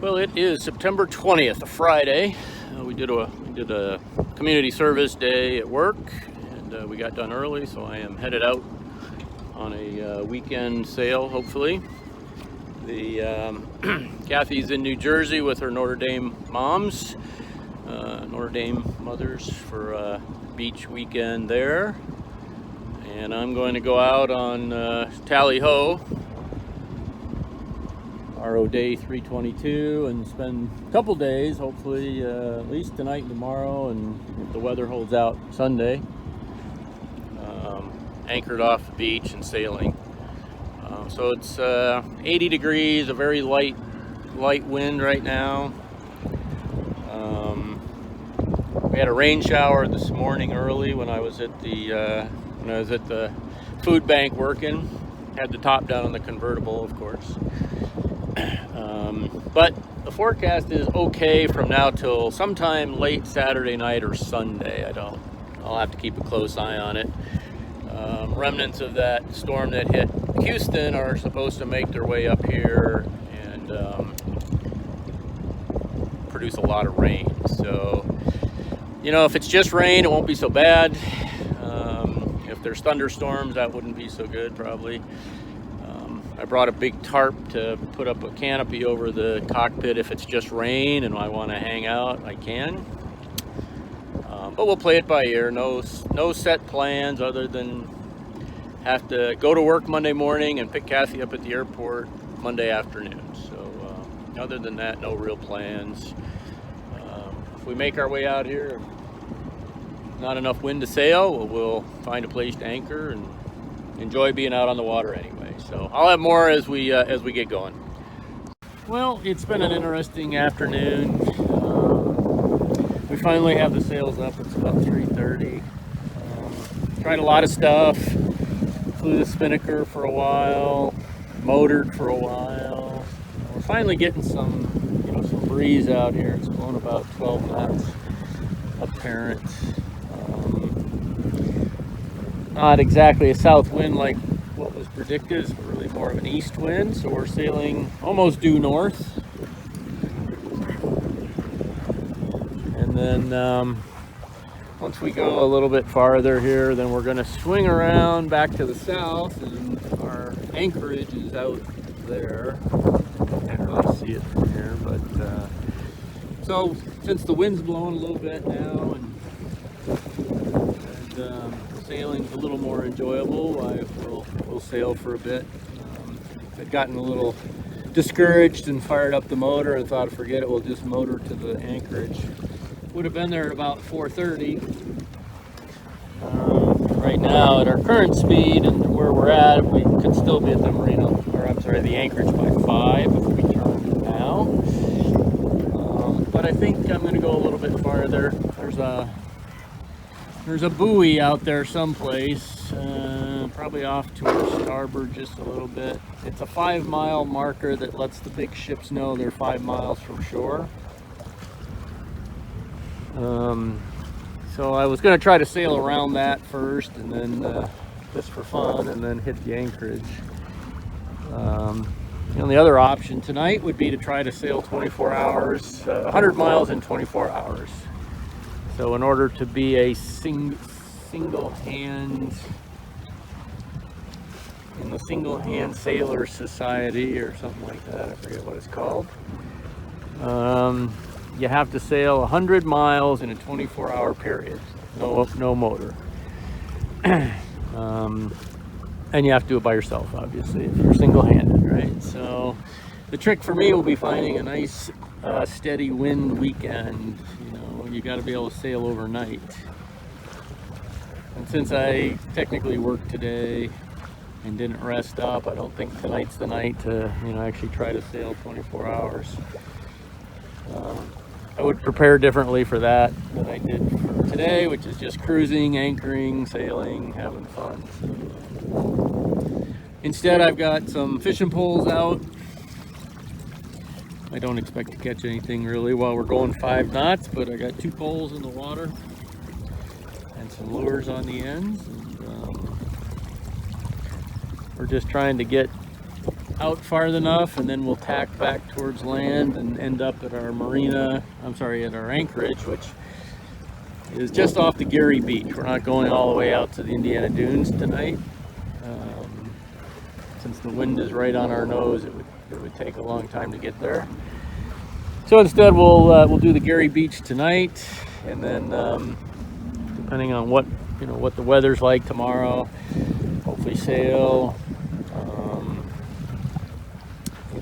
Well, it is September 20th, a Friday. We did a community service day at work, and we got done early, so I am headed out on a weekend sail, hopefully. Kathy's in New Jersey with her Notre Dame moms, Notre Dame mothers, for a beach weekend there. And I'm going to go out on Tally-Ho, our ODay 322, and spend a couple days, hopefully at least tonight and tomorrow, and if the weather holds out, Sunday, anchored off the beach and sailing. So it's 80 degrees, a very light wind right now. We had a rain shower this morning early when I was at the food bank working. Had the top down on the convertible, of course. But the forecast is okay from now till sometime late Saturday night or Sunday. I'll have to keep a close eye on it. Remnants of that storm that hit Houston are supposed to make their way up here and produce a lot of rain. So, if it's just rain, it won't be so bad. If there's thunderstorms, that wouldn't be so good, probably. I brought a big tarp to put up a canopy over the cockpit if it's just rain and I want to hang out, I can. But we'll play it by ear. No set plans other than have to go to work Monday morning and pick Kathy up at the airport Monday afternoon. So other than that, no real plans. If we make our way out here, not enough wind to sail, we'll find a place to anchor and enjoy being out on the water anyway. So I'll have more as we get going. Well, it's been an interesting afternoon. We finally have the sails up. It's about 3:30. Tried a lot of stuff. Flew the spinnaker for a while. Motored for a while. We're finally getting some breeze out here. It's blowing about 12 knots apparent. Not exactly a south wind like what was predicted. It's really more of an east wind, so we're sailing almost due north. And then once we go a little bit farther here, then we're going to swing around back to the south, and our anchorage is out there. Can't really see it from here, but so since the wind's blowing a little bit now, and sailing's a little more enjoyable, we'll sail for a bit. I'd gotten a little discouraged and fired up the motor and thought, forget it, we'll just motor to the anchorage. Would have been there at about 4:30. Right now, at our current speed and where we're at, we could still be at the anchorage by 5 if we turn now. But I think I'm going to go a little bit farther. There's a buoy out there someplace, probably off to our starboard just a little bit. It's a 5-mile marker that lets the big ships know they're 5 miles from shore. So I was going to try to sail around that first, and then just for fun, and then hit the anchorage. The other option tonight would be to try to sail 24 hours, 100 miles in 24 hours. So in order to be a single hand in the Single Hand Sailor Society or something like that, I forget what it's called, you have to sail 100 miles in a 24-hour period. No motor. And you have to do it by yourself, obviously, if you're single-handed, right? So the trick for me will be finding a nice steady wind weekend. You got to be able to sail overnight. And since I technically worked today and didn't rest up, I don't think tonight's the night to actually try to sail 24 hours. I would prepare differently for that than I did for today, which is just cruising, anchoring, sailing, having fun. Instead, I've got some fishing poles out. I don't expect to catch anything really while we're going 5 knots, but I got 2 poles in the water and some lures on the ends. And, we're just trying to get out far enough, and then we'll tack back towards land and end up at our marina, at our anchorage, which is just off the Gary Beach. We're not going all the way out to the Indiana Dunes tonight. Since the wind is right on our nose, it would take a long time to get there. So instead, we'll do the Gary Beach tonight, and then depending on what the weather's like tomorrow, hopefully sail.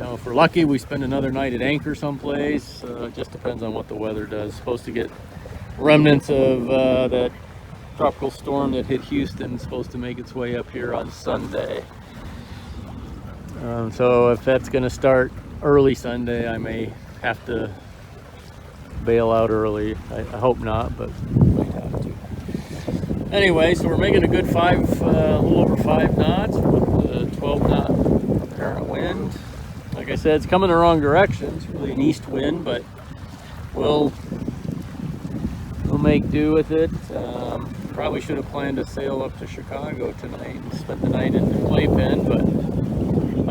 If we're lucky, we spend another night at anchor someplace. It just depends on what the weather does. Supposed to get remnants of that tropical storm that hit Houston, supposed to make its way up here on Sunday. So if that's going to start early Sunday, I may have to bail out early. I hope not, but might have to. Anyway, so we're making a good a little over 5 knots with the 12 knot apparent wind. Like I said, it's coming the wrong direction. It's really an east wind, but we'll make do with it. Probably should have planned to sail up to Chicago tonight and spend the night in the playpen, but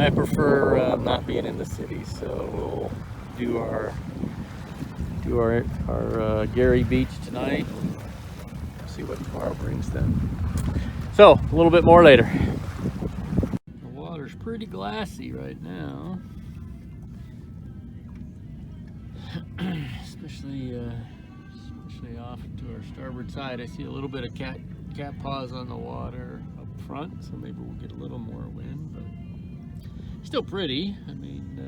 I prefer not being in the city, so we'll do our Gary Beach tonight. See what tomorrow brings then. So a little bit more later. The water's pretty glassy right now, especially off to our starboard side. I see a little bit of cat paws on the water up front, so maybe we'll get a little more wind, but still pretty. I mean,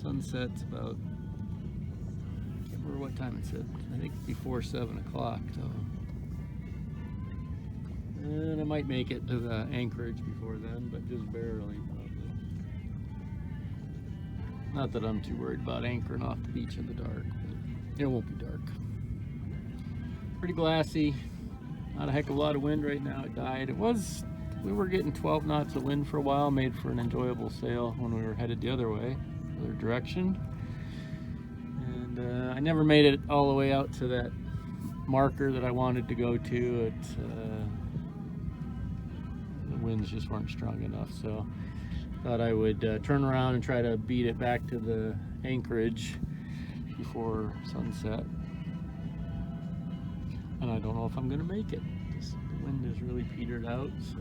sunset's about, I can't remember what time it said. I think before 7 o'clock. So, and I might make it to the anchorage before then, but just barely, probably. Not that I'm too worried about anchoring off the beach in the dark, but it won't be dark. Pretty glassy. Not a heck of a lot of wind right now. It died. We were getting 12 knots of wind for a while, made for an enjoyable sail when we were headed the other way, other direction. And I never made it all the way out to that marker that I wanted to go to. The winds just weren't strong enough, so thought I would turn around and try to beat it back to the anchorage before sunset. And I don't know if I'm going to make it. The wind is really petered out, so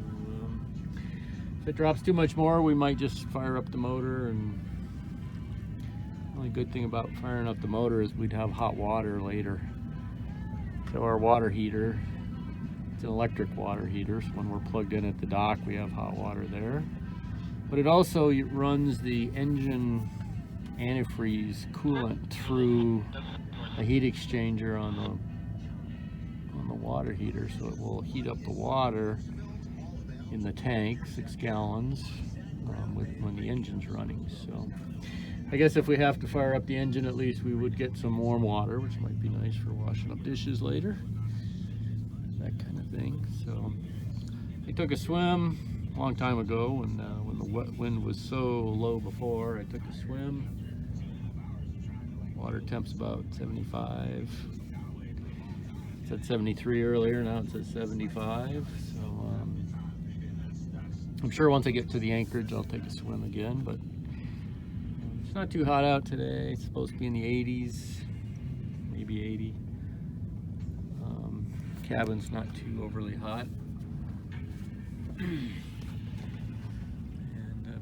if it drops too much more, we might just fire up the motor. And the only good thing about firing up the motor is we'd have hot water later. So our water heater, it's an electric water heater, so when we're plugged in at the dock, we have hot water there. But it also runs the engine antifreeze coolant through a heat exchanger on the water heater, so it will heat up the water in the tank, 6 gallons, when the engine's running. So I guess if we have to fire up the engine, at least we would get some warm water, which might be nice for washing up dishes later, that kind of thing. So I took a swim a long time ago when the wind was so low before. I took a swim. Water temp's about 75. It said 73 earlier, now it says 75. So I'm sure once I get to the anchorage, I'll take a swim again, but it's not too hot out today. It's supposed to be in the 80s, maybe 80. Cabin's not too overly hot.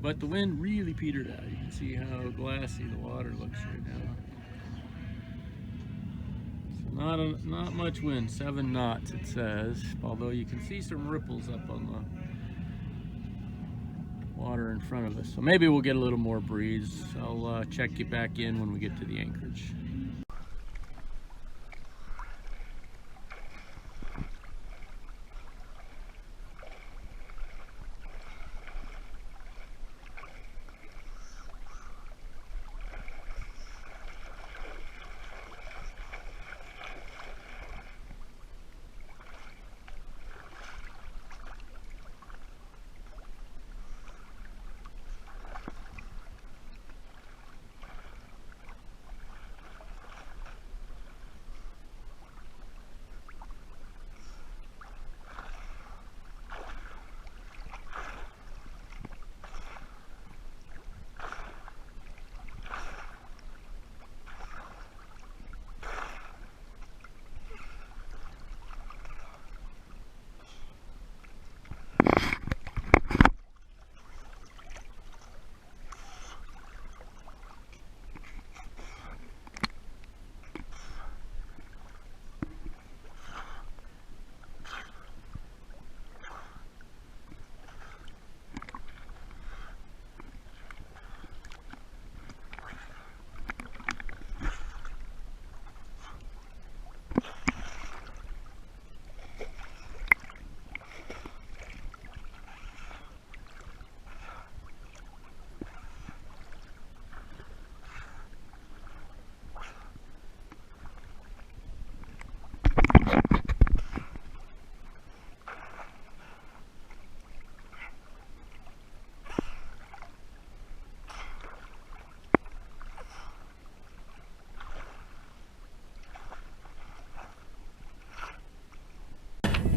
But the wind really petered out. You can see how glassy the water looks right now. Not much wind, 7 knots it says, although you can see some ripples up on the water in front of us. So maybe we'll get a little more breeze. I'll check you back in when we get to the anchorage.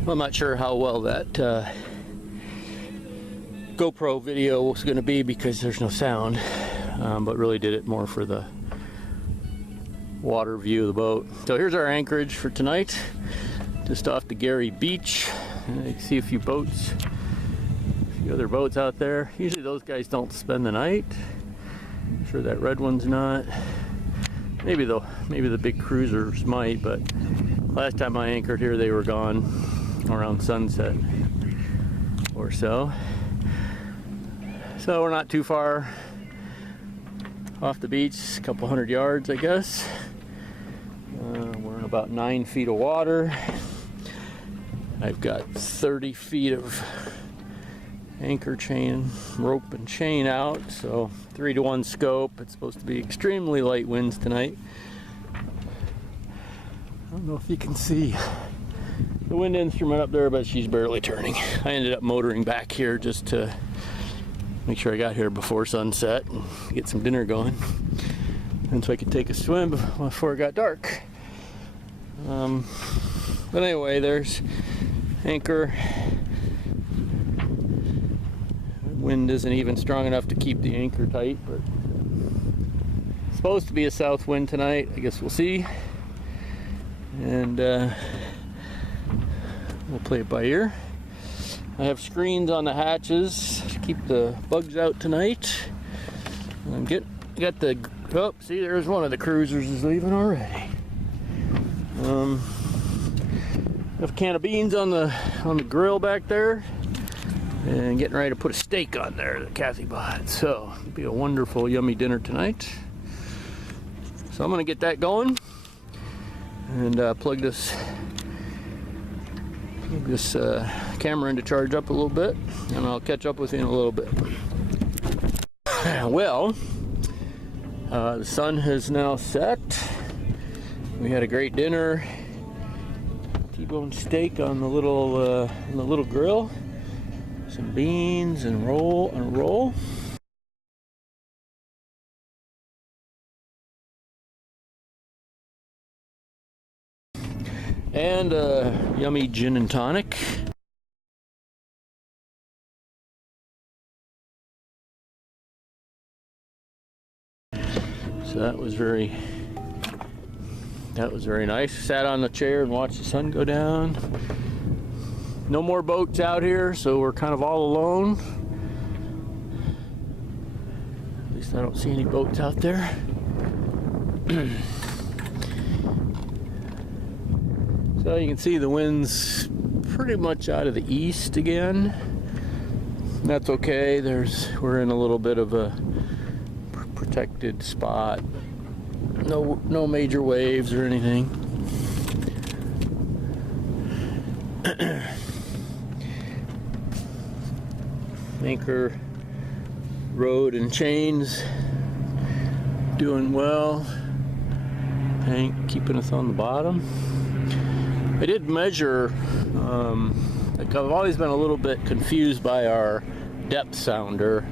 I'm not sure how well that GoPro video was going to be because there's no sound, but really did it more for the water view of the boat. So here's our anchorage for tonight, just off the Gary Beach. And you can see a few boats, a few other boats out there. Usually those guys don't spend the night. I'm sure that red one's not. Maybe the big cruisers might, but last time I anchored here they were gone around sunset or so. So we're not too far off the beach, a couple hundred yards, I guess. We're in about 9 feet of water. I've got 30 feet of anchor chain, rope and chain out, so 3-to-1 scope. It's supposed to be extremely light winds tonight. I don't know if you can see the wind instrument up there, but she's barely turning. I ended up motoring back here just to make sure I got here before sunset and get some dinner going, and so I could take a swim before it got dark. But anyway, there's anchor. Wind isn't even strong enough to keep the anchor tight, but it's supposed to be a south wind tonight. I guess we'll see. And we'll play it by ear. I have screens on the hatches to keep the bugs out tonight. And got the, oh, see, there's one of the cruisers is leaving already. Have a can of beans on the grill back there, and getting ready to put a steak on there that Kathy bought. So it'll be a wonderful, yummy dinner tonight. So I'm gonna get that going and plug this camera in to charge up a little bit, and I'll catch up with you in a little bit. Well, the sun has now set. We had a great dinner. T-bone steak on the little grill. Some beans and roll. And yummy gin and tonic. So that was very nice. Sat on the chair and watched the sun go down. No more boats out here, so we're kind of all alone. At least I don't see any boats out there. So you can see the wind's pretty much out of the east again. That's okay. We're in a little bit of a protected spot. No major waves or anything. Anchor, rod and chains doing well. Hank keeping us on the bottom. I did measure, like I've always been a little bit confused by our depth sounder.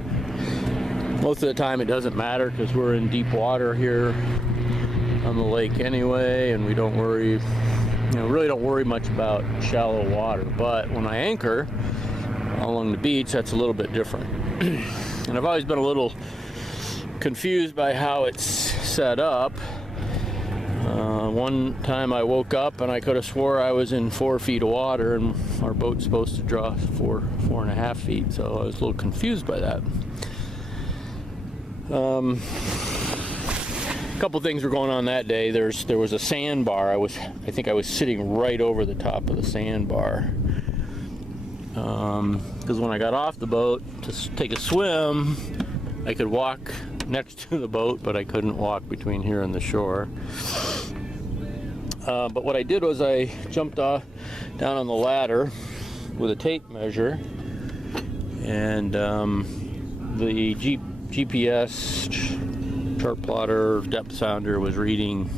Most of the time it doesn't matter because we're in deep water here on the lake anyway, and we don't worry, really don't worry much about shallow water. But when I anchor along the beach, that's a little bit different. And I've always been a little confused by how it's set up. One time I woke up and I could have swore I was in 4 feet of water, and our boat's supposed to draw 4.5 feet, so I was a little confused by that. A couple things were going on that day. There was a sandbar. I think I was sitting right over the top of the sandbar. Because when I got off the boat to take a swim, I could walk next to the boat, but I couldn't walk between here and the shore. But what I did was I jumped down on the ladder with a tape measure, and the GPS chart plotter depth sounder was reading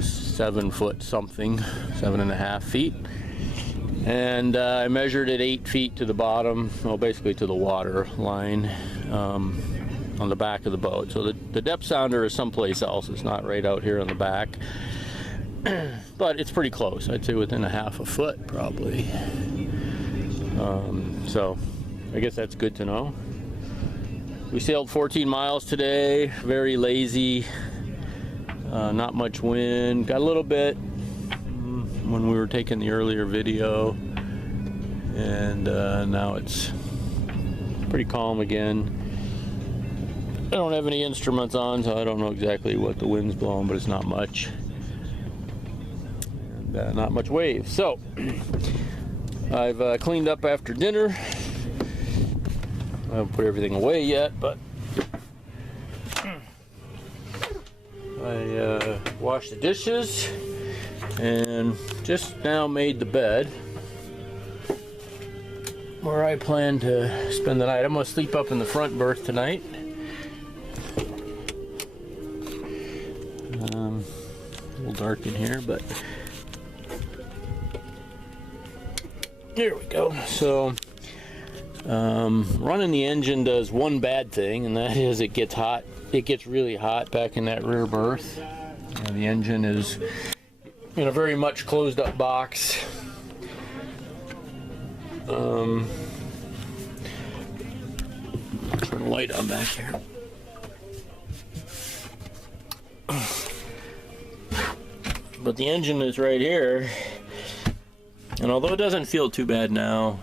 7 foot something, 7.5 feet. And I measured it 8 feet to the bottom, well, basically to the water line on the back of the boat. So the depth sounder is someplace else. It's not right out here on the back. but it's pretty close. I'd say within a half a foot probably. So I guess that's good to know. We sailed 14 miles today, very lazy, not much wind, got a little bit when we were taking the earlier video, and now it's pretty calm again. I don't have any instruments on, so I don't know exactly what the wind's blowing, but it's not much, and not much wave. So I've cleaned up after dinner. I haven't put everything away yet, but I washed the dishes and just now made the bed where I plan to spend the night. I'm going to sleep up in the front berth tonight. A little dark in here, but there we go. So running the engine does one bad thing, and that is it gets hot. It gets really hot back in that rear berth. The engine is in a very much closed up box. Turn the light on back here. But the engine is right here, and although it doesn't feel too bad now,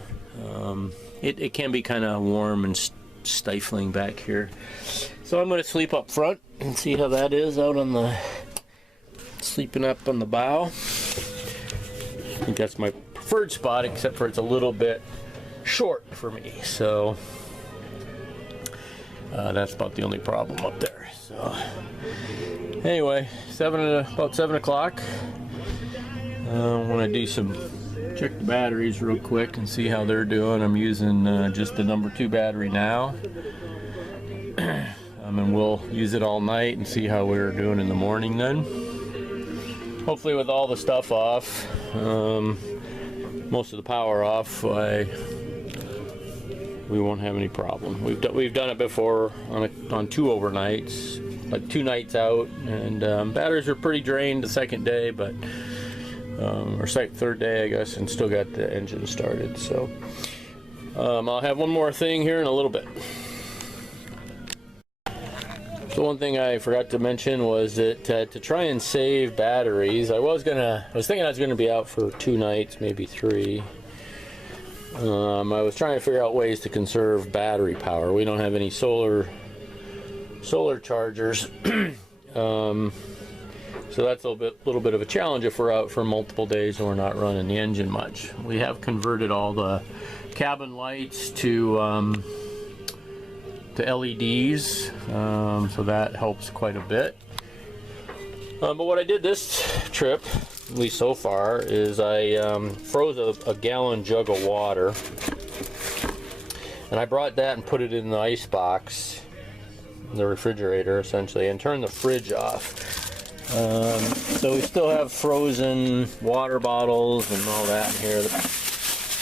it can be kind of warm and stifling back here. So I'm going to sleep up front and see how that is out on the, sleeping up on the bow. I think that's my preferred spot, except for it's a little bit short for me. So that's about the only problem up there. So anyway, about 7 o'clock. I want to do check the batteries real quick and see how they're doing. I'm using just the number 2 battery now. And we'll use it all night and see how we're doing in the morning then. Hopefully with all the stuff off, most of the power off, we won't have any problem. We've done it before on 2 overnights, like 2 nights out, and batteries were pretty drained the second day, but or third day I guess, and still got the engine started. So I'll have one more thing here in a little bit. So one thing I forgot to mention was that to try and save batteries, I was thinking I was gonna be out for 2 nights, maybe 3. I was trying to figure out ways to conserve battery power. We don't have any solar chargers, so that's a little bit of a challenge if we're out for multiple days and we're not running the engine much. We have converted all the cabin lights to LEDs, so that helps quite a bit. But what I did this trip, at least so far, is I froze a gallon jug of water, and I brought that and put it in the ice box, the refrigerator essentially, and turned the fridge off. So we still have frozen water bottles and all that in here.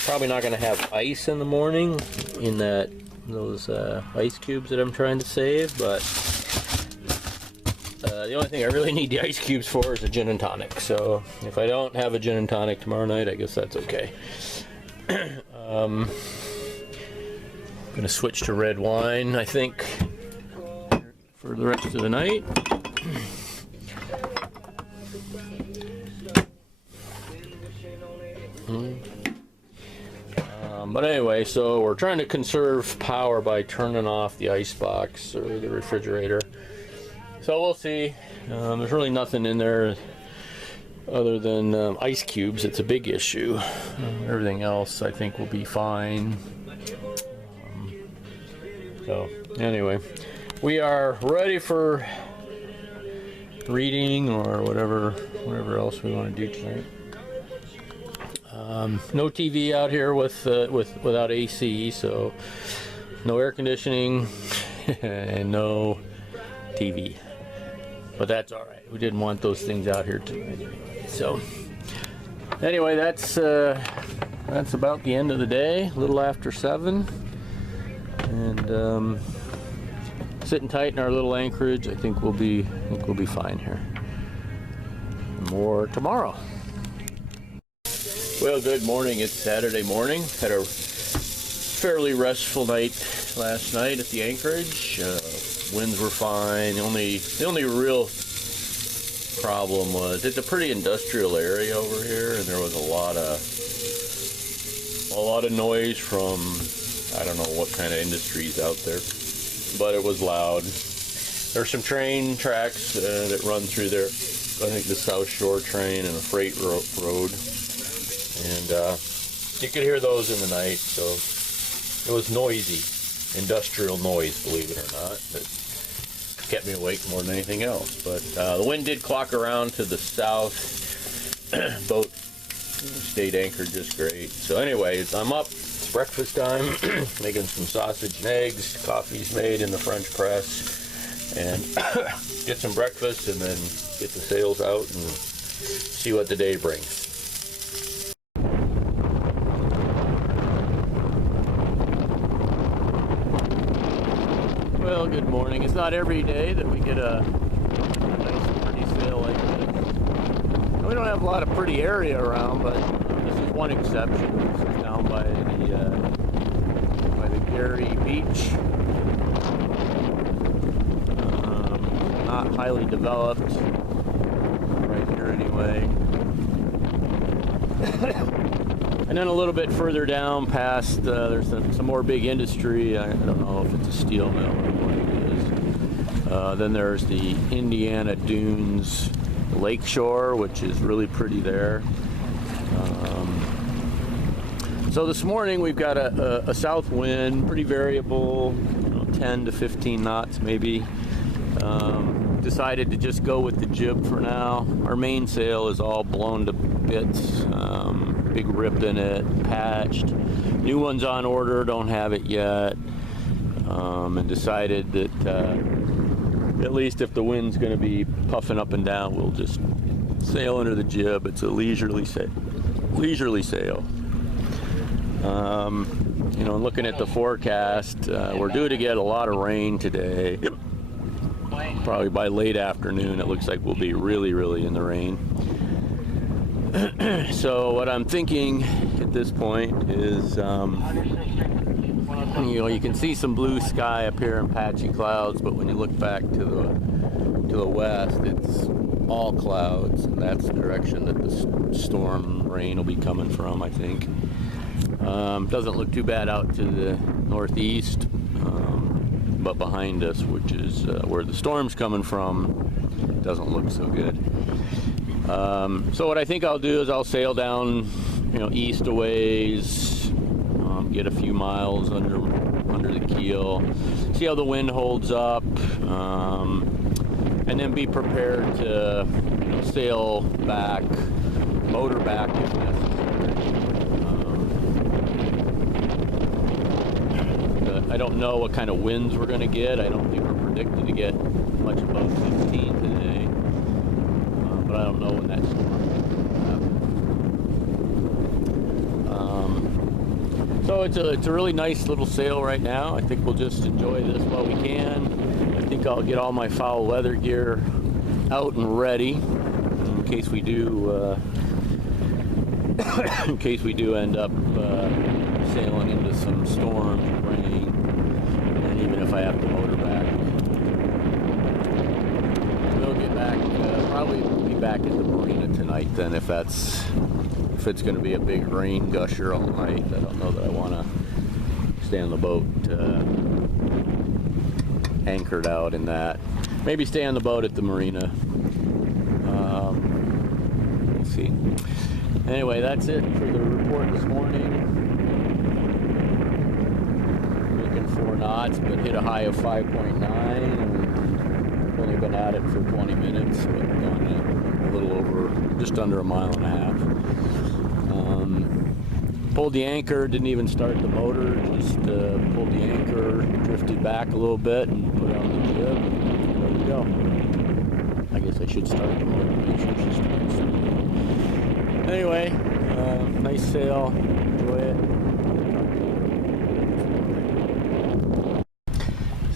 Probably not going to have ice in the morning in those ice cubes that I'm trying to save, but the only thing I really need the ice cubes for is a gin and tonic. So if I don't have a gin and tonic tomorrow night, I guess that's okay. I'm gonna switch to red wine, I think, for the rest of the night. But anyway, so we're trying to conserve power by turning off the ice box or the refrigerator. So we'll see. There's really nothing in there other than ice cubes. It's a big issue. Everything else I think will be fine. So anyway, we are ready for reading or whatever else we want to do tonight. No TV out here without AC, so no air conditioning and no TV. But that's all right. We didn't want those things out here tonight. So anyway, that's about the end of the day. A little after 7, and sitting tight in our little anchorage. I think we'll be fine here. more tomorrow. Well, good morning. It's Saturday morning. Had a fairly restful night last night at the anchorage. Winds were fine. The only real problem was it's a pretty industrial area over here, and there was a lot of noise from I don't know what kind of industries out there, but it was loud. There's some train tracks that run through there. I think the South Shore train and a freight road, and you could hear those in the night. So it was noisy, industrial noise, believe it or not. That kept me awake more than anything else. But the wind did clock around to the south. Boat stayed anchored just great. So anyways, I'm up. It's breakfast time. Making some sausage and eggs. Coffee's made in the French press. And get some breakfast and then get the sails out and see what the day brings. Well, good morning. It's not every day that we get a nice pretty sail like this. We don't have a lot of pretty area around, but this is one exception. This is down by the Gary Beach. Not highly developed right here anyway. And then a little bit further down past there's some more big industry. I don't know if it's a steel mill or what it is. Then there's the Indiana Dunes Lakeshore, which is really pretty there. So this morning we've got a south wind, pretty variable, 10 to 15 knots maybe. Decided to just go with the jib for now. Our mainsail is all blown to bits, big rip in it, patched. New one's on order, don't have it yet. And decided that at least if the wind's going to be puffing up and down, we'll just sail under the jib. It's a leisurely sail. Looking at the forecast, we're due to get a lot of rain today. Probably by late afternoon, it looks like we'll be really in the rain. So what I'm thinking at this point is, you can see some blue sky up here and patchy clouds, but when you look back to the west, it's all clouds, and that's the direction that the storm rain will be coming from, I think. Doesn't look too bad out to the northeast. But behind us, which is where the storm's coming from, doesn't look so good. So what I think I'll do is I'll sail down, east a ways, get a few miles under the keel, see how the wind holds up, and then be prepared to sail back, motor back if necessary. I don't know what kind of winds we're going to get. I don't think we're predicted to get much above 15 today. But I don't know when that storm will happen. So it's a really nice little sail right now. I think we'll just enjoy this while we can. I think I'll get all my foul weather gear out and ready in case we do end up sailing into some storm and rain. Even if I have to motor back, we'll get back. Probably be back at the marina tonight. Then, if it's going to be a big rain gusher all night, I don't know that I want to stay on the boat anchored out in that. Maybe stay on the boat at the marina. Let's see. Anyway, that's it for the report this morning. 4 knots, but hit a high of 5.9. We've only been at it for 20 minutes, but gone a little over, just under a mile and a half. Pulled the anchor, didn't even start the motor, just pulled the anchor, drifted back a little bit, and put it on the jib, and there we go. I guess I should start the motor, make sure she starts. Anyway, nice sail, enjoy it.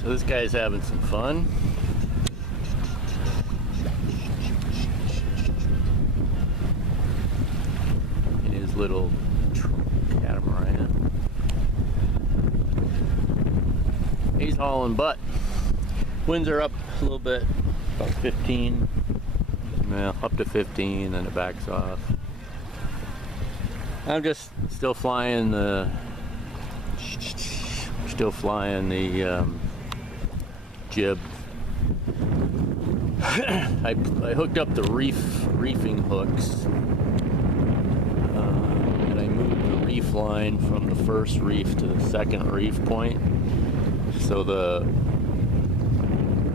So this guy's having some fun. little catamaran. He's hauling butt. Winds are up a little bit, about 15. Yeah, up to 15, then it backs off. I'm just still flying the jib. I hooked up the reefing hooks, and I moved the reef line from the first reef to the second reef point. So the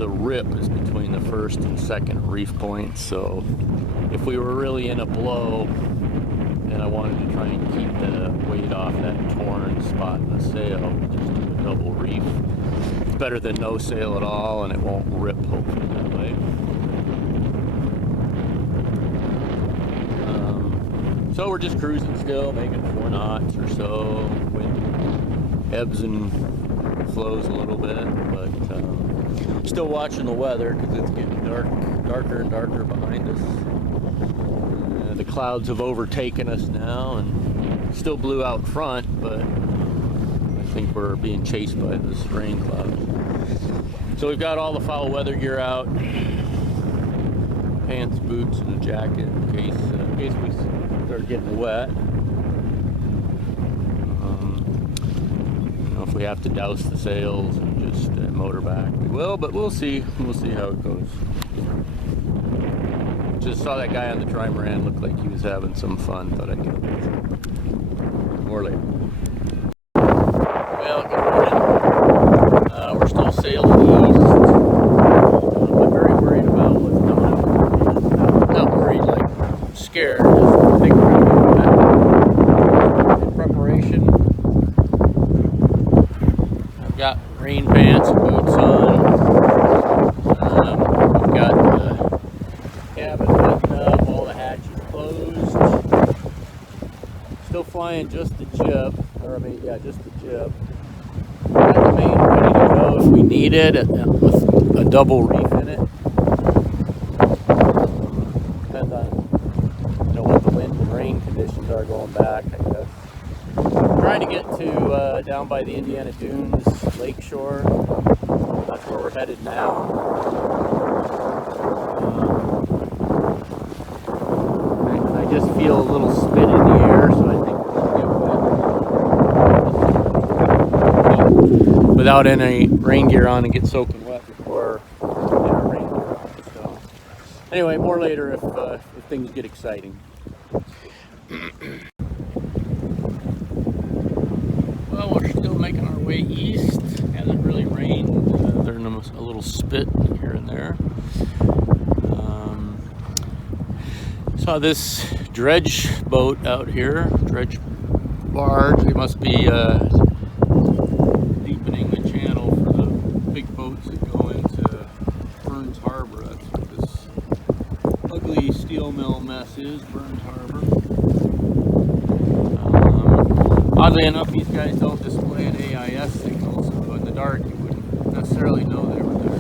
rip is between the first and second reef points. So if we were really in a blow and I wanted to try and keep the weight off that torn spot in the sail, just do a double reef. It's better than no sail at all, and it won't rip hopefully that way. So we're just cruising still, making 4 knots or so. Wind ebbs and flows a little bit, but still watching the weather because it's getting darker and darker behind us. The clouds have overtaken us now, and still blue out front, but I think we're being chased by this rain cloud. So we've got all the foul weather gear out, pants, boots, and a jacket in case we start getting wet. If we have to douse the sails and just motor back, we will, but we'll see how it goes. Just saw that guy on the trimaran, looked like he was having some fun, thought I'd get a picture. More later. Well, good morning. We're still sailing east. I'm very worried about what's coming up. Not worried, like scared, just think we're going to do that. Preparation. Got rain pants and boots on. We've got the cabin buttoned up, all the hatches closed. Still flying just the jib, just the jib. Got the main ready to go if we need it, with a double reef in it. Depends on what the wind and rain conditions are going back, I guess. Trying to get to down by the Indiana Dunes lakeshore. That's where we're headed now. I just feel a little spit in the air, so I think we'll get wet. Without any rain gear on and get soaking wet before we get our rain gear on. So anyway, more later if things get exciting. Well, we're still making our way east. Hasn't really rained. There's a little spit here and there. Saw this dredge boat out here, dredge barge. They must be deepening the channel for the big boats that go into Burns Harbor. That's what this ugly steel mill mess is, Burns Harbor. Oddly enough, these guys don't display an AIS signal, so in the dark you wouldn't necessarily know they were there.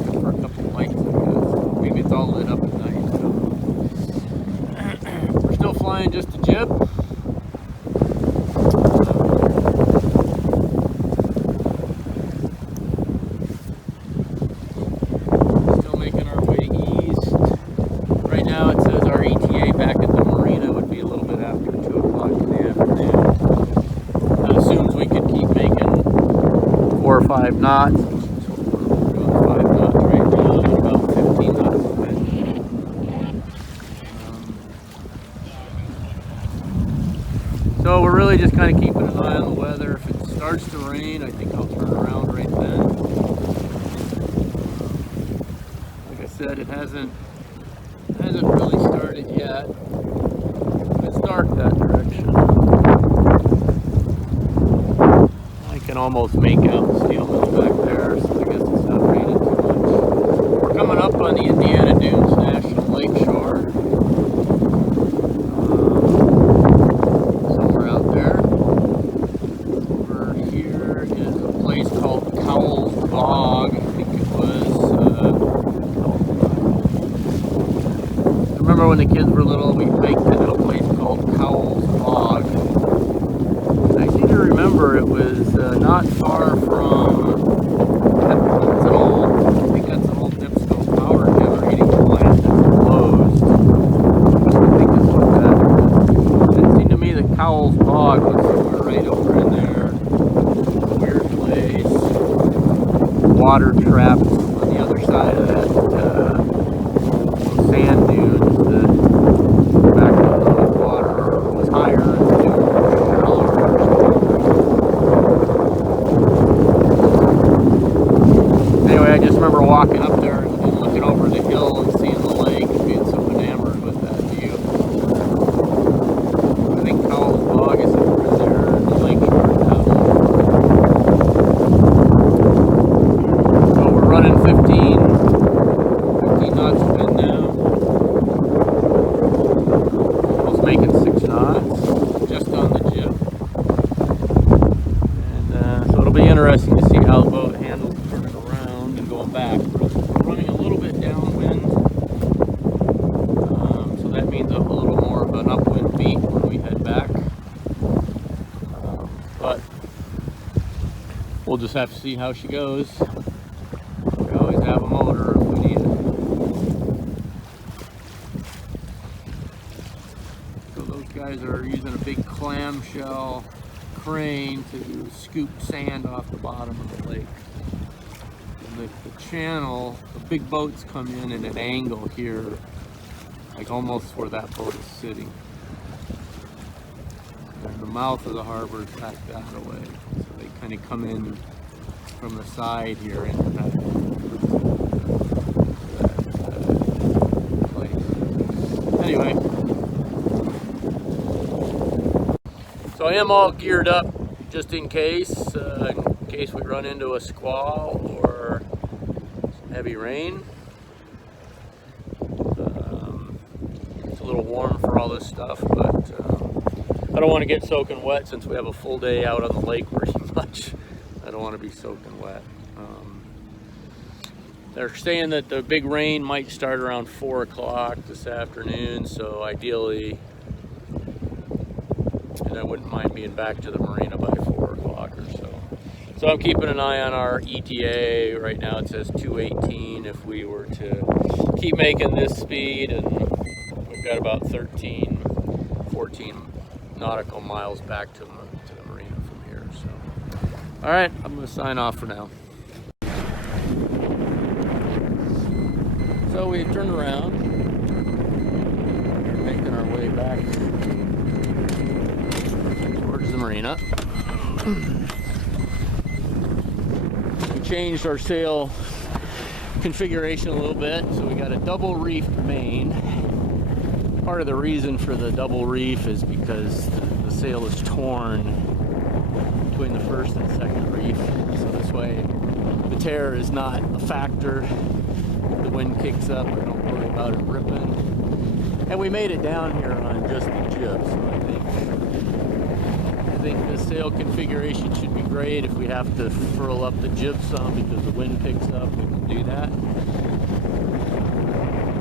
Except for a couple of lights, I guess. Maybe it's all lit up at night. So. We're still flying just a jib. Still making our way east. Right now it says our ETA back at the marina would be a little bit after 2 o'clock in the afternoon. That assumes we could keep making 4 or 5 knots. So we're doing 5 knots right now, about 15 knots away. So we're really just kind of keeping an eye on the weather. If it starts to rain, I think I'll turn around right then. Like I said, it hasn't really started yet. It's dark that direction. I can almost make out the steel mill back there, so I guess it's not raining too much. We're coming up on the Indiana Dunes National Lakeshore. Somewhere out there. Over here is a place called Cowell's Bog, I think it was. I remember when the kids were little, we hiked to a place called Cowell's seem to remember it was not far from, that's an old, I think that's an old dipstill power generating plant that's closed. I think that's what that is. It seemed to me that Cowles Bog was somewhere right over in there. Weird place. Water trapped on the other side of that sand dunes. The back of the water was higher and the dunes were shallower. Anyway, I just remember walking up there and looking over the hill and seeing the lake and being so enamored with that view. I think Cowles Bog is over there in the lake shore now. So we're running 15 knots of wind now. Almost making 6 knots just on the jib. And so it'll be interesting to see how the boat handles turning around and going back. We're running a little bit downwind, so that means a little more of an upwind beat when we head back. But we'll just have to see how she goes. We always have a motor if we need it. So those guys are using a big clamshell crane to scoop sand off the bottom of the lake. And the channel, the big boats come in at an angle here, like almost where that boat is sitting. And the mouth of the harbor is back that way. So they kind of come in from the side here into that place. Anyway, so I am all geared up just in case we run into a squall or some heavy rain. It's a little warm for all this stuff, but I don't want to get soaking wet since we have a full day out on the lake pretty much. I don't want to be soaking wet. They're saying that the big rain might start around 4 o'clock this afternoon, so ideally, and I wouldn't mind being back to the marina by 4 o'clock or so. So I'm keeping an eye on our ETA. Right now it says 218 if we were to keep making this speed, and we've got about 14 nautical miles back to the marina from here. So, all right, I'm going to sign off for now. So we turned around. We're making our way back towards the marina. We changed our sail configuration a little bit, so we got a double reefed main. Part of the reason for the double reef is because the sail is torn between the first and second reef, so this way the tear is not a factor. The wind kicks up, I don't worry about it ripping. And we made it down here on just the jib, so I think the sail configuration should be great. If we have to furl up the jib some because the wind picks up, we can do that.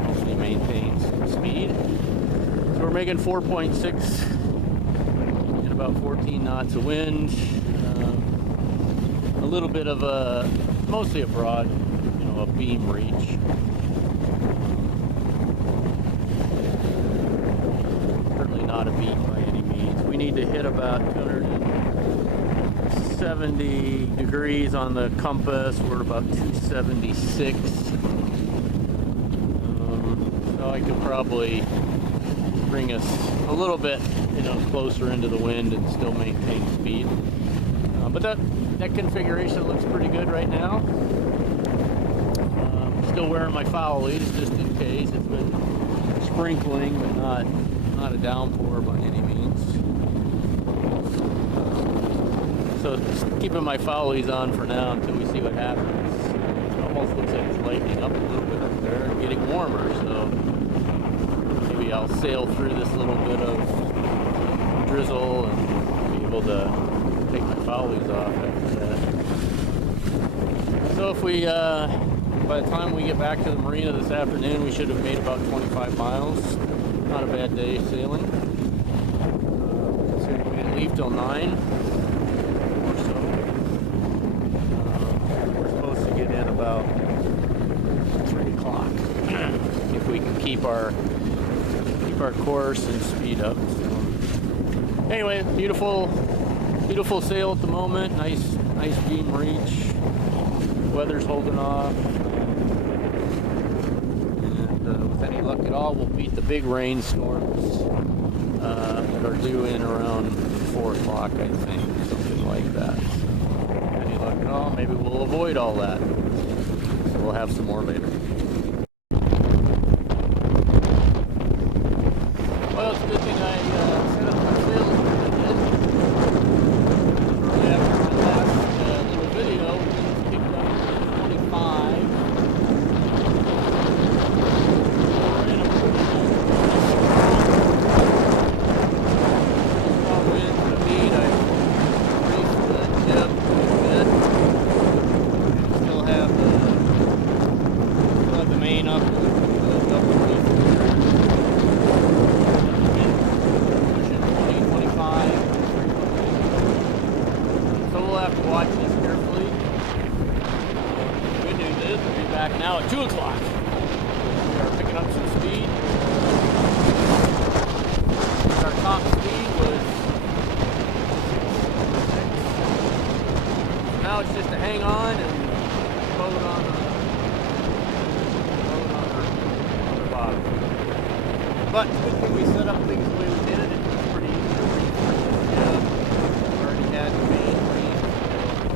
Hopefully maintain some speed. So we're making 4.6 and about 14 knots of wind. A little bit of a, mostly a broad, a beam reach. Certainly not a beat by any means. We need to hit about 270 degrees on the compass. We're about 276. So I could probably bring us a little bit, closer into the wind and still maintain speed. But that configuration looks pretty good right now. Still wearing my foul leads just in case. It's been sprinkling, but not a downpour by any means. So just keeping my foul leads on for now until we see what happens. It almost looks like it's lightening up a little bit up there and getting warmer, so maybe I'll sail through this little bit of drizzle and be able to take my foul leads off after that. So if we by the time we get back to the marina this afternoon, we should have made about 25 miles. Not a bad day sailing. Considering we didn't leave till 9. about 3 o'clock if we can keep our course and speed up. So, anyway, beautiful sail at the moment. Nice beam reach. Weather's holding off. And with any luck at all, we'll beat the big rainstorms that are due in around 4 o'clock, I think, something like that. So, any luck at all, maybe we'll avoid all that. So we'll have some more later. Well, it's a good thing I set up my sails when I did. Shortly after my last little video, we picked up 25. We're in a pretty strong wind to the beat. I raised the jib a bit. And still have the main up with the double reef. So we'll have to watch this carefully. Good news is we'll be back now at 2 o'clock. We are picking up some speed. Our top speed was 6. Now it's just to hang on and float on the bottom. But it's a good thing we set up things the way we did it. It was pretty easy to read. We already had the main read.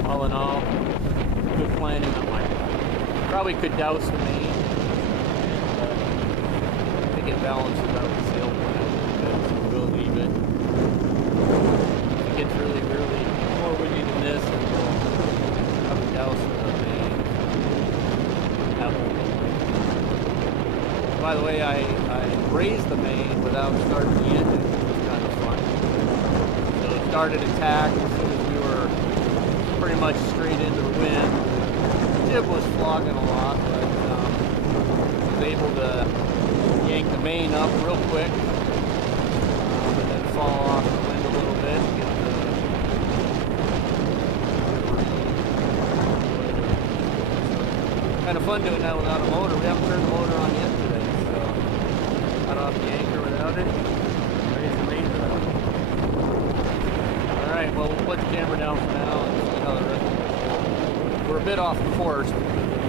All in all, good planning on my part. Probably could douse the main. And I think it balances out the sail point a little bit, so we'll leave it. If it gets really more windy than this, then we'll probably douse the main. By the way, I raised the main without starting the engine, which was kind of fun. So it started attack as soon as we were pretty much straight into the wind. The jib was flogging a lot, but I was able to yank the main up real quick and then fall off the wind a little bit. Kind of fun doing that without a motor. We haven't turned the motor on yet today. Cut off the anchor without it. Raise the main without it. Alright, well, we'll put the camera down for now and see how the rest of it goes. We're a bit off course because of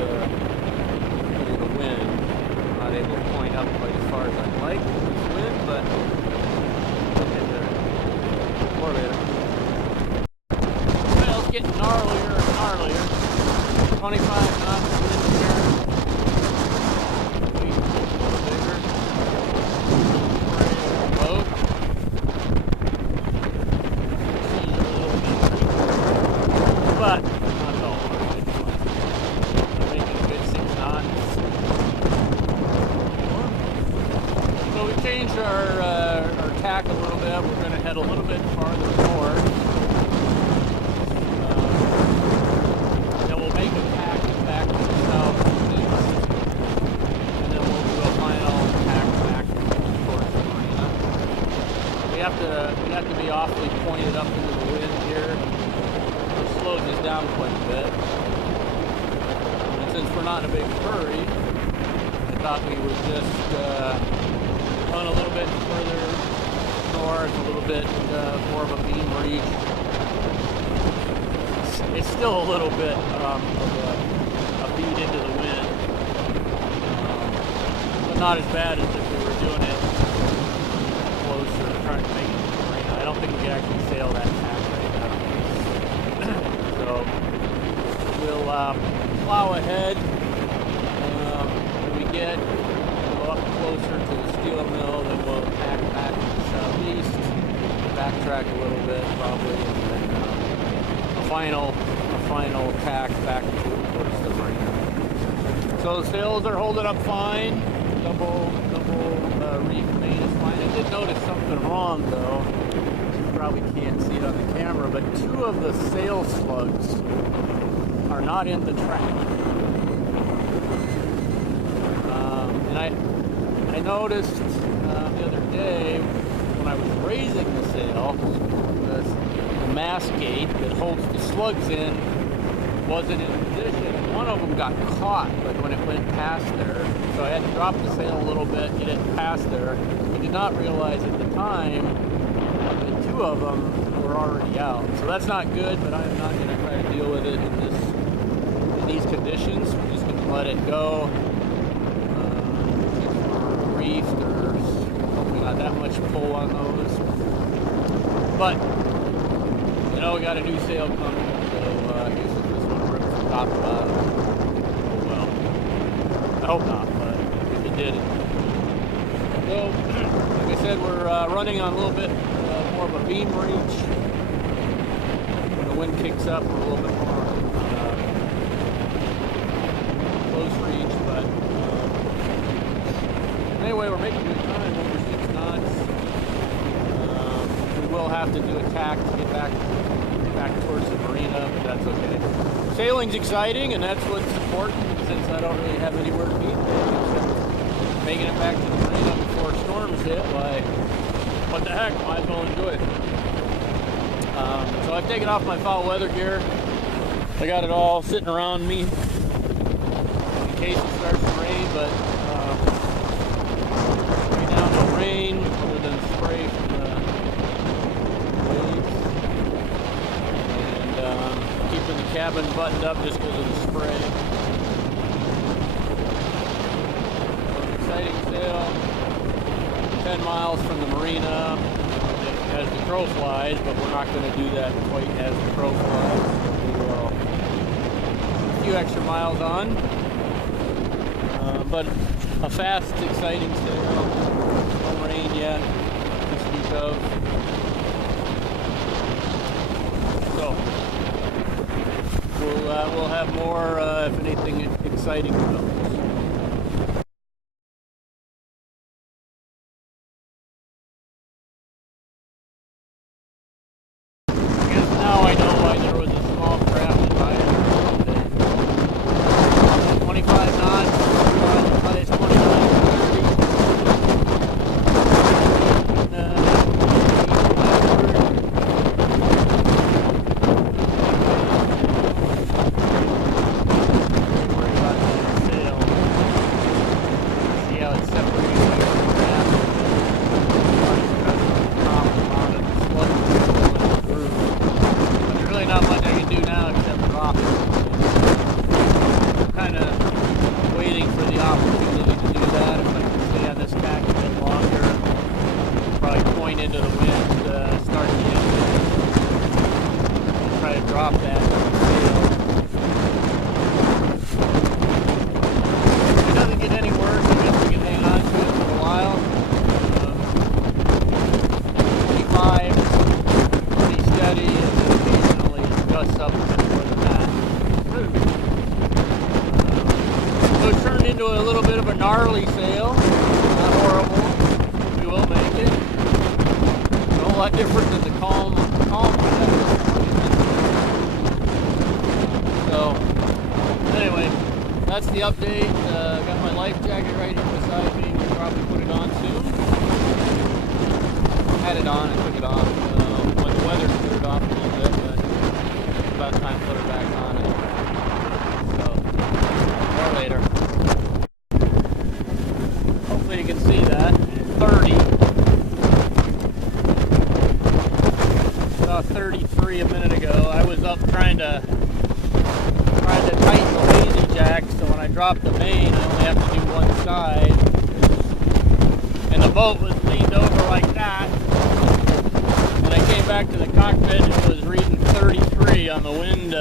the wind. I'm not able to point up quite as far as I'd like with this wind, but we'll get there. More later. Well, it's getting gnarlier and gnarlier. 25 knots wind here. But not at all. Making a good 6 knots. So we changed our tack a little bit. We're going to head a little bit farther north. Then we'll make a tack back to the south. And then we'll do a final tack back towards the marina. We have to be awfully pointed up into the wind here. Slows us down quite a bit. And since we're not in a big hurry, I thought we would just run a little bit further north, a little bit more of a beam reach. It's still a little bit of a beat into the wind, but not as bad as if we were doing it closer, trying to make it to the marina. I don't think we can actually sail that tack right now. So we'll plow ahead. When we get up closer to the steel mill, then we'll tack back to the southeast, backtrack a little bit probably, and then a final tack back towards the marina. So the sails are holding up fine. Double reef main is fine. I did notice something wrong though. Probably can't see it on the camera, but 2 of the sail slugs are not in the track. And I noticed the other day when I was raising the sail, the mast gate that holds the slugs in wasn't in position. one of them got caught, like when it went past there. So I had to drop the sail a little bit, get it past there. I did not realize at the time that two of them were already out. So that's not good, but I'm not going to try to deal with it in these conditions. We're just going to let it go. Reef, there's hopefully not that much pull on those. But, you know, we got a new sail coming, so I guess if this one rips the top of it. Oh well. I hope not, but if it did, so, like I said, we're running on a little bit more of a beam reach. When the wind kicks up, we're a little bit more close reach, but anyway, we're making good time, over 6 knots. We will have to do a tack to get back towards the marina, but that's okay. Sailing's exciting, and that's what's important, since I don't really have anywhere to be today. Making it back to the marina before storms hit, why, what the heck, might as well enjoy it. So I've taken off my foul weather gear. I got it all sitting around me in case it starts to rain, but right now no rain other than spray from the waves. And keeping the cabin buttoned up just because of the spray. Exciting sail, 10 miles from the marina as the crow flies, but we're not going to do that quite as the crow flies. We will a few extra miles on, but a fast, exciting sail. No rain yet to speak of. So we'll have more if anything exciting develops. A little bit of a gnarly sail, not horrible. We will make it. A whole lot different than the calm one. So, anyway, that's the update. Got my life jacket right here beside me. We'll probably put it on soon. Had it on and took it off when the weather cleared off a little bit, but it's about time to put it back on. So, more later. You can see that 30. Saw 33 a minute ago. I was up trying to tighten the lazy jack, so when I dropped the main, I only have to do one side. And the boat was leaned over like that. When I came back to the cockpit, it was reading 33 on the wind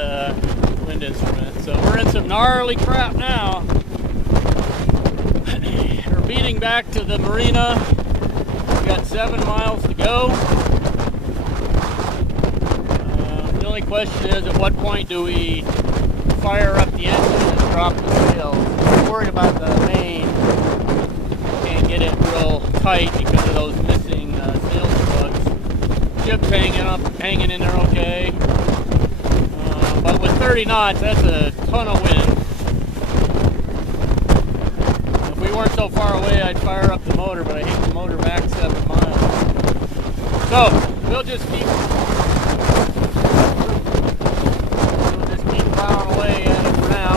instrument. So we're in some gnarly crap now. Beating back to the marina. We got 7 miles to go. The only question is, at what point do we fire up the engine and drop the sail? I'm worried about the main. Can't get it real tight because of those missing sail plugs. Ship's hanging in there okay. But with 30 knots, that's a ton of wind. If we weren't so far away, I'd fire up the motor, but I hate the motor back 7 miles. So, we'll just keep plowing away at it for now.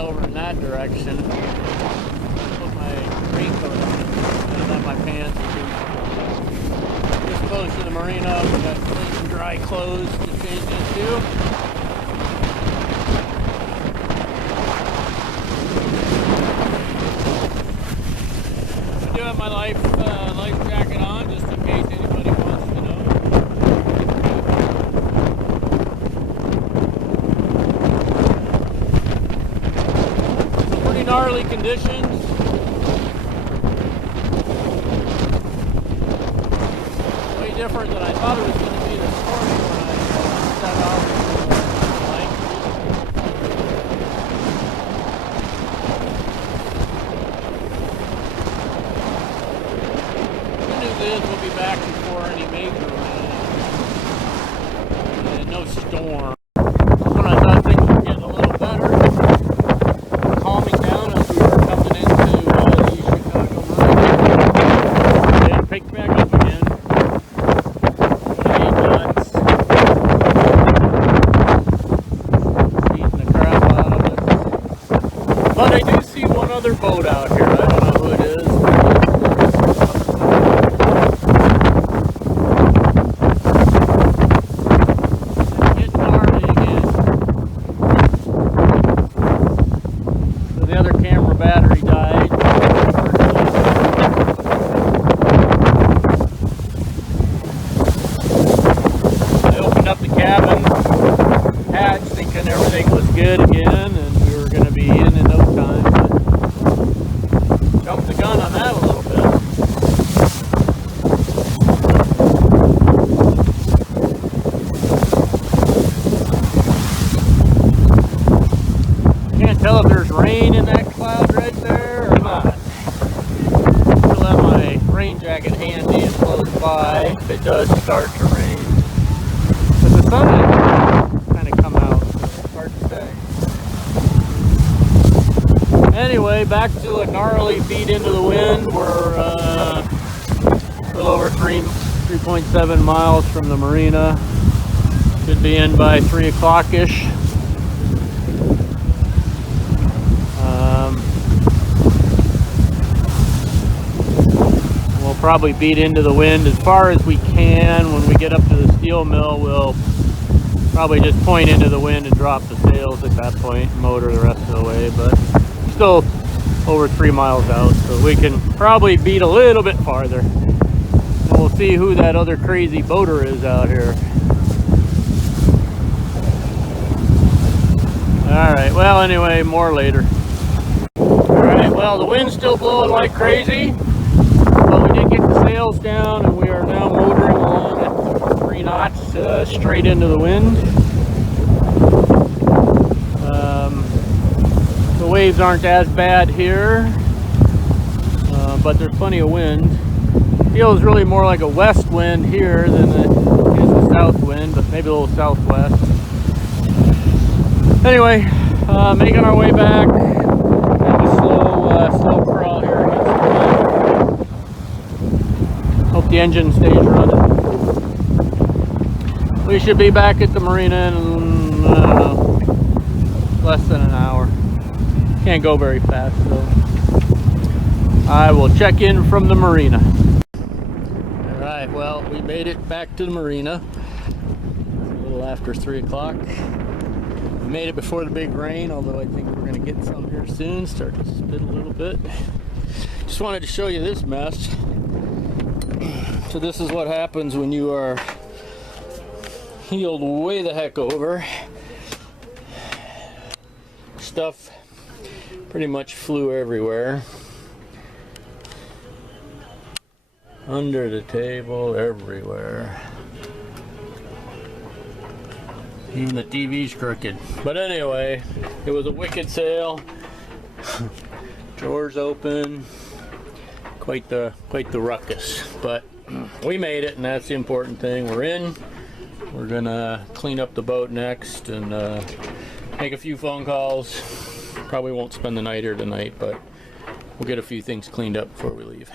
over in that direction. Put my raincoat on and then my pants. Just close to the marina. We got clean and dry clothes to change into. I do have my life jacket on just in case anybody wants to know. Pretty gnarly conditions. Way different than I thought it was going to be this morning when I set off the lake. Good news is we'll be back before any major rain and no storm. When I thought things were getting a little better, calming down as we were coming into the Chicago market. Then picked back up again. Ain't nuts. Beating the crap out of it. But I do see one other boat out here. I don't know who it is. Getting gnarly again. So the other camera battery died. I opened up the cabin hatch thinking everything was good again and we were going to be in no time. But jumped the gun on that a little bit. Can't tell if there's rain in that cloud right there or not. Still have my rain jacket handy and close by if it does start to rain. But the sun has kind of come out, so it's hard to say. Anyway, back to a gnarly feet into the wind. We're a little over 3.7 miles from the marina. Should be in by 3 o'clock-ish. We'll probably beat into the wind as far as we can. When we get up to the steel mill, we'll probably just point into the wind and drop the sails at that point, motor the rest of the way, but still over 3 miles out, so we can probably beat a little bit farther. And we'll see who that other crazy boater is out here. Alright, well anyway, more later. Alright, well the wind's still blowing like crazy, but we did get the sails down and we are now motoring along at 3 knots straight into the wind. The waves aren't as bad here, but there's plenty of wind. Feels really more like a west wind here than it is a south wind, but maybe a little southwest. Anyway, making our way back. Have a slow crawl here against the wind. Hope the engine stays running. We should be back at the marina in, I don't know, less than an hour. Can't go very fast, so I will check in from the marina. Alright, well, we made it back to the marina. It's a little after 3 o'clock. We made it before the big rain, although I think we're going to get some here soon. Start to spit a little bit. Just wanted to show you this mess. So this is what happens when you are heeled way the heck over. Stuff pretty much flew everywhere. Under the table, everywhere. Even the TV's crooked. But anyway, it was a wicked sail. Drawers open. Quite the ruckus. But we made it, and that's the important thing. We're in. We're gonna clean up the boat next and make a few phone calls. Probably won't spend the night here tonight, but we'll get a few things cleaned up before we leave.